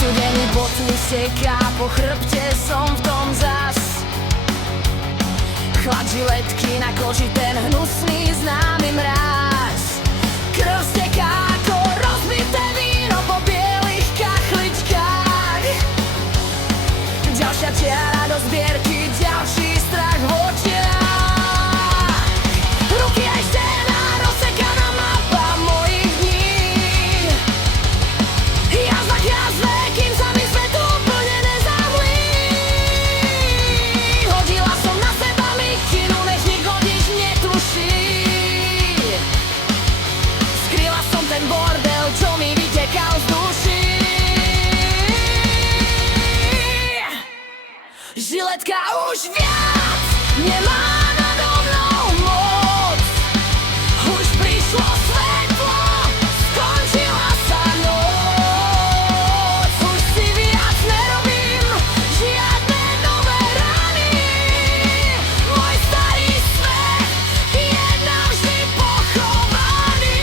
Studený pot mi seká po chrbte, som v tom zas. Chlad žiletky na koži, ten hnusný známy mráz. Krv steká ako rozbité víno po bielých kachličkách. Ďalšia čiara do zbierky, ďalší strach v očiach. Ruky aj stena, rozsekaná mapa mojich dní. Jazda kňazné, kým sa mi svet úplne nezavlí. Hodila som na seba mikinu, než nikto nič netuší. Skryla som ten bordel, čo mi vytekal z duší. Žiletka už viac nemá nado mnou moc. Už prišlo svetlo, skončila sa noc. Už si viac nerobím žiadne nové rany. Môj starý svet je navždy pochovaný.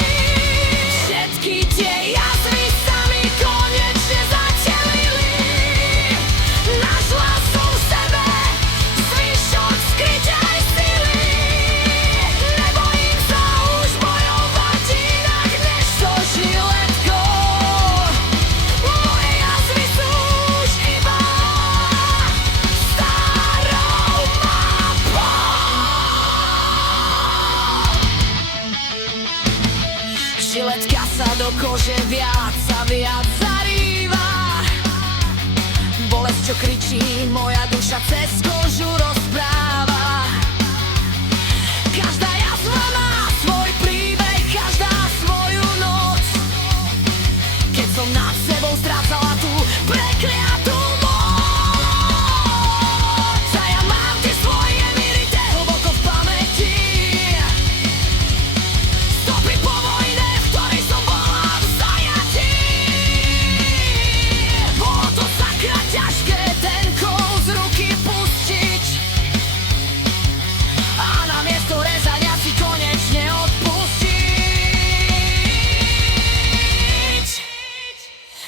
Všetky tie jazvy sa mi konečne zacelili. Našla som v sebe zvyšok skrytej sily. Nebojím sa už bojovať inak než so žiletkou. Moje jazvy sú už iba starou mapou. Žiletka sa do kože viac a viac zarýva. Bolesť, čo kričí, moja duša cez kožu rozpráva. Každá jazva má svoj príbeh, každá svoju noc. Keď som nad sebou strácala tú prekliatú moc. A ja mám tie svoje mirite hlboko v pamäti. Stopy po vojne, v ktorej som bola v zajatí. Bolo to sakra ťažké ten kol z ruky pustiť. A namiesto rezania si konečne odpustiť.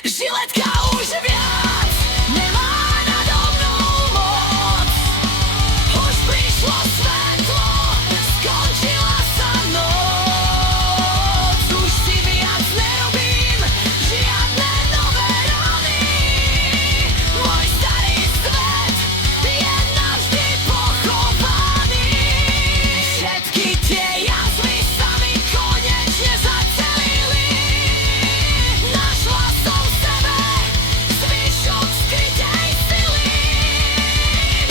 Žiletka už viac nemá nado mnou moc. Už prišlo svetlo, skončila sa noc. Už si viac nerobím žiadne nové rany. Môj starý svet je navždy pochovaný. Všetky tie jazvy sa mi konečne zacelili. Našla som v sebe zvyšok skrytej sily.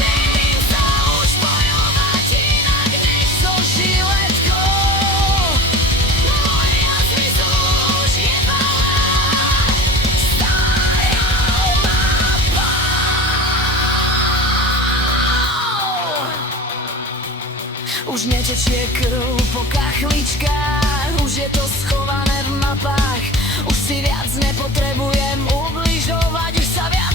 Nevím sa už bojovať inak než so žiletkou. Moje jazvy sú už iba starou mapou. Už netečie krv po kachličkách, už je to schované v mapách. Už si viac nepotrebujem ubližovať, už sa viac